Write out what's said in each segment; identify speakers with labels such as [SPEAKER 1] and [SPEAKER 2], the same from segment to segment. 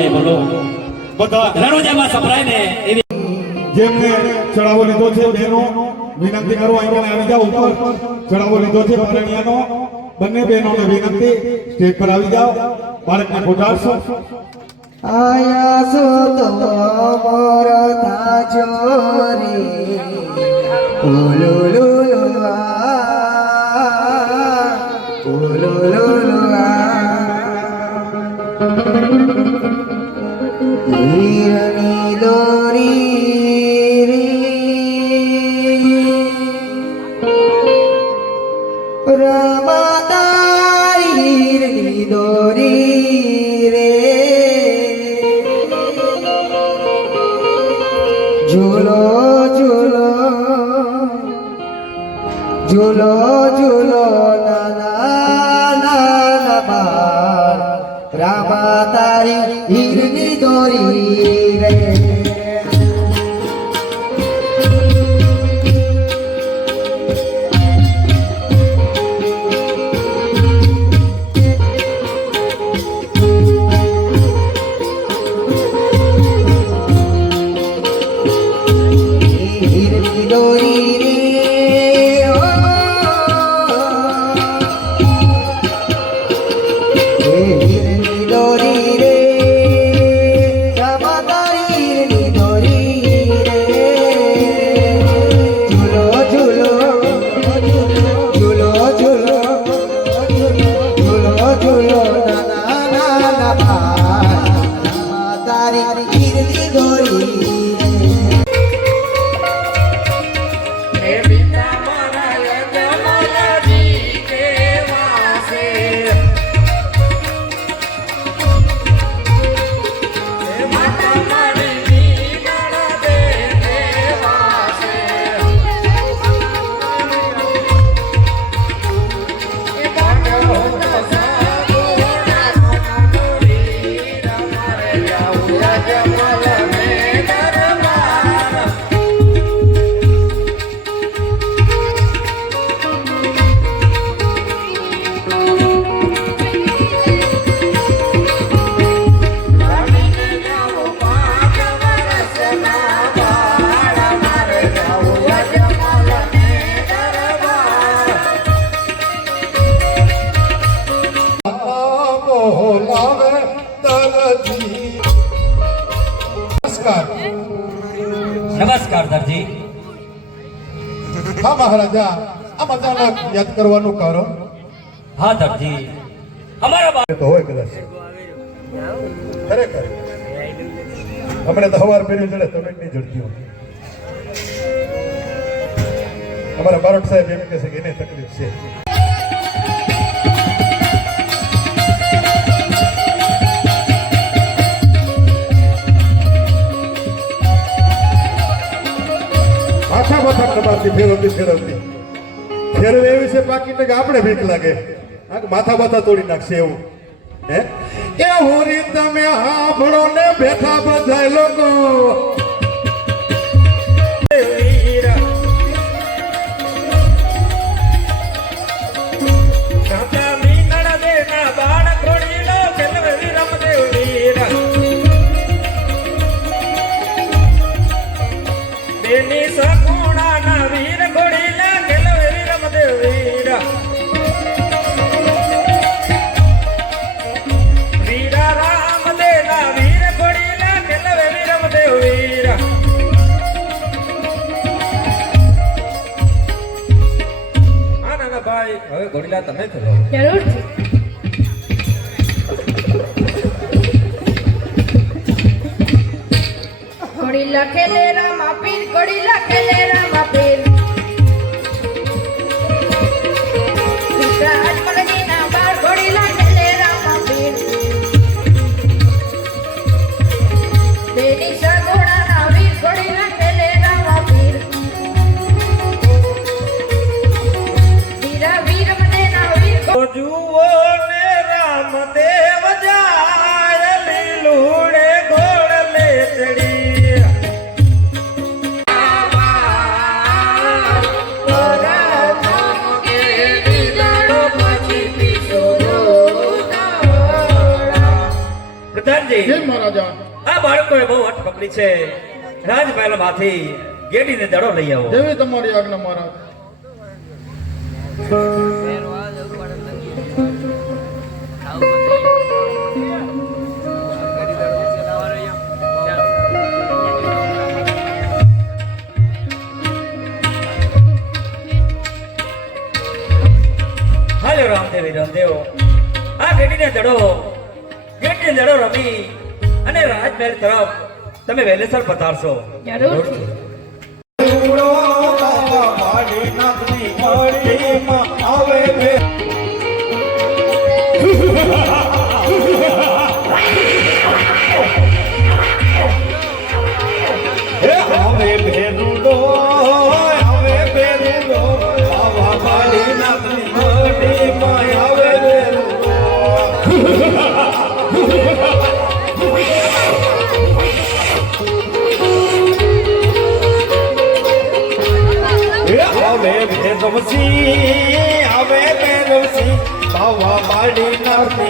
[SPEAKER 1] જય બોલો.
[SPEAKER 2] બધા
[SPEAKER 3] રણુજામાં સપરાય ને એવી
[SPEAKER 2] જેમને ચડાવો લીધો છે બહેનો વિનંતી કરો અહીંયા આવી જાઓ ઉપર. ચડાવો લીધો છે પરણિયાનો બંને બહેનોને વિનંતી સ્ટેજ પર આવી જાઓ. બાળકને પોટાડશો
[SPEAKER 4] આયા સો તો મોર થાજો રે ઉલુલુલુઆ ঝুলো ঝুলো
[SPEAKER 2] নানা নানা রামা
[SPEAKER 3] তারি হিরনি
[SPEAKER 2] দরি। મહારાજા આ અચાનક યાદ કરવાનું કારણ?
[SPEAKER 3] હા દરજી અમારા
[SPEAKER 2] તો હોય કદાચ. ખરેખર. હમણાં તો હવાર પહેર્યું જડે તમે નહીં જડતી હોય. અમારા બારોટ સાહેબ એમ કહે છે કે એને તકલીફ છે. માથા ફેરવતી ફેરવતી. ફેરવે એવી છે પાકી કે આપણે ભીખ લાગે. માથા માથા તોડી નાખશે એવું. હે? એ હોરી તમે હા ભણો ને બેઠા બધા લોકો.
[SPEAKER 5] ઘોડીલા તમે ફેરવો
[SPEAKER 6] જરૂરથી ઘોડીલા ખેલે રામ આપીર ઘોડીલા ખેલે રામા
[SPEAKER 5] પ્રધાનજી
[SPEAKER 7] જય મહારાજા.
[SPEAKER 5] આ બાળકોએ બહુ હઠ પકડી છે. રાજમહેલમાંથી ગેડીને દડો લઈ આવો.
[SPEAKER 7] જેવી તમારી આજ્ઞા મહારાજ.
[SPEAKER 5] હાલો રામદેવી રામદેવ. આ ગેડીને દડો. ગેડીને લડો રમી. અને રાજમહેલ તરફ તમે વહેલેસર પધારશો.
[SPEAKER 6] જરૂર
[SPEAKER 2] હવે ભેરવસી હવે ભેરવસી બાવા માડી નાથની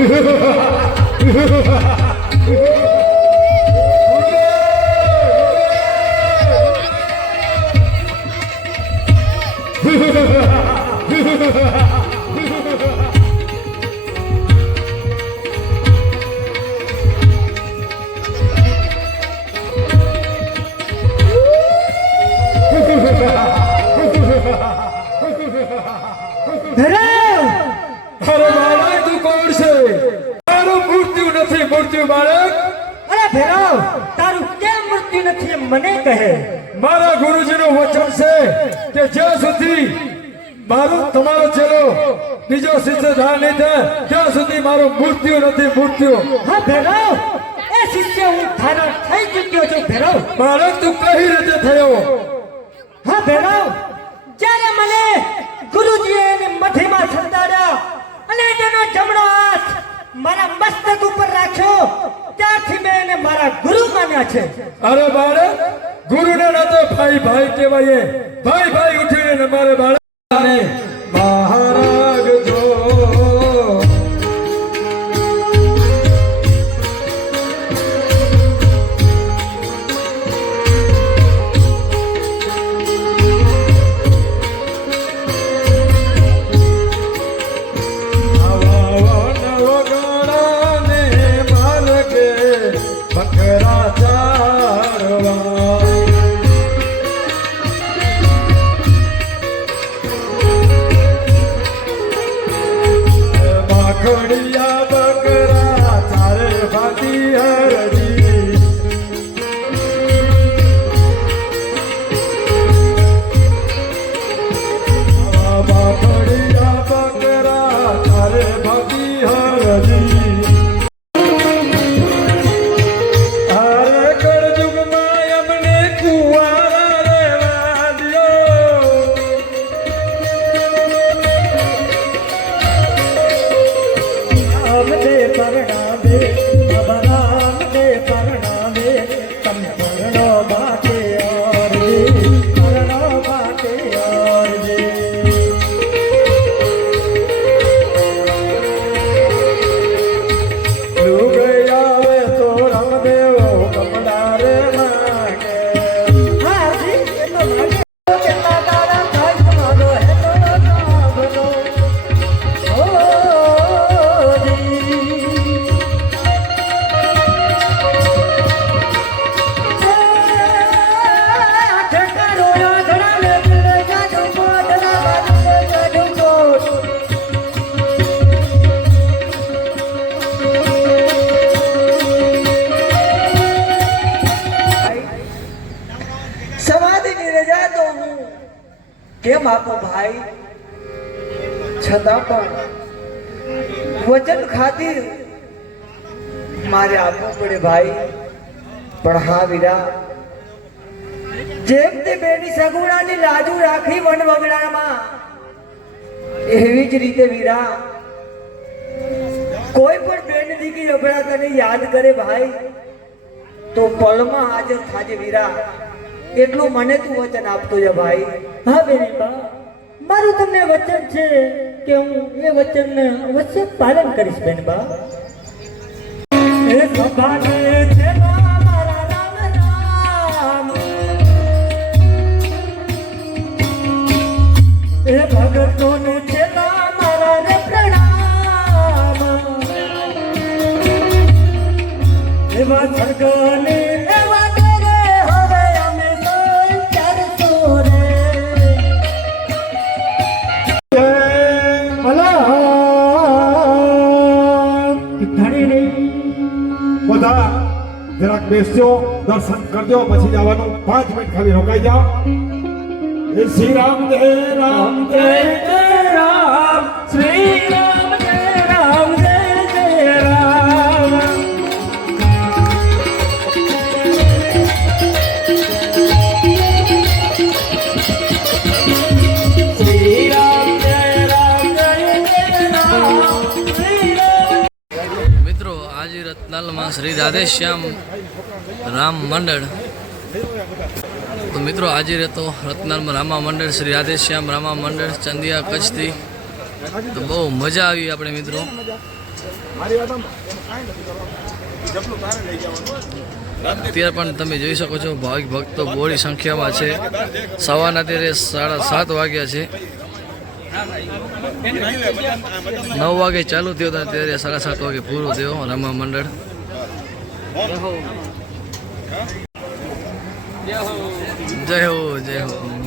[SPEAKER 7] Hahaha. મૃત્યુ બાળક.
[SPEAKER 1] અરે ભેરવ તારું કેમ મૃત્યુ નથી મને કહે?
[SPEAKER 7] મારા ગુરુજીનું વચન છે કે જ્યાં સુધી મારો તમારો ચેલો બીજો શિષ્ય ધાર નહીં થાય ત્યાં સુધી મારું મૃત્યુ નથી મૃત્યુ.
[SPEAKER 1] હા ભેરવ એ શિષ્ય હું થારો થઈ ચૂક્યો છું ભેરવ.
[SPEAKER 7] બાળક તું કઈ રીતે થયો?
[SPEAKER 1] હા ભેરવ જ્યારે મને ગુરુજીએ એને મઠીમાં સંતાડ્યા અને તેનો જમણો હાથ મારા મસ્તક ઉપર રાખ્યો ત્યારથી મેં એને મારા ગુરુ માન્યા છે.
[SPEAKER 7] અરે બાળક ગુરુને નાતે ભાઈ ભાઈ કહેવાય ભાઈ ભાઈ ઉઠીને મારે બાળક
[SPEAKER 4] કેમ ભાઈ. છતાં પણ વચન ખાતી મારે આપવું પડે ભાઈ. પણ હા વીરા, જેમ તે બેની સગુણાની લાજુ રાખી વન વગડામાં એવી જ રીતે વીરા, કોઈ પણ બેન દીકરી અભડા તને યાદ કરે ભાઈ, તો પલમાં હાજર થાજે વીરા. એટલું મને તું વચન આપતો છે ભાઈ.
[SPEAKER 1] હા બેની બા. મારું તમને વચન છે કે હું એ વચનને અવશ્ય પાલન કરીશ બેન બા. એ સભાને છે મારા રામ રામ. એ ભગતોને છે મારા રે પ્રણામ. એવા સ્વર્ગને
[SPEAKER 2] બેસજો દર્શન કરજો, પછી જવાનું. પાંચ મિનિટ ખાલી રોકાઈ જાઓ. એ શ્રી રામ, જય રામ જય જય રામ. શ્રી રામ, જય રામ, જય જય રામ. શ્રી રામ, જય રામ, જય જય રામ. શ્રી રામ.
[SPEAKER 8] મિત્રો, આજે રત્નાલમાં શ્રી રાધેશ્યામ રામ મંડળ. તો મિત્રો, આજે રહેતો રત્નાલમાં રામા મંડળ, શ્રી રાધેશ્યામ રામા મંડળ, ચંદિયા કચ્છથી. તો બહુ મજા આવી આપણે મિત્રો. અત્યારે પણ તમે જોઈ શકો છો, ભાવિક ભક્તો બોળી સંખ્યામાં છે. સવારના અત્યારે સાડા સાત વાગ્યા છે. નવ વાગે ચાલુ થયો ત્યારે સાડા સાત વાગે પૂરું થયો રમા મંડળ. જય હો જય હો.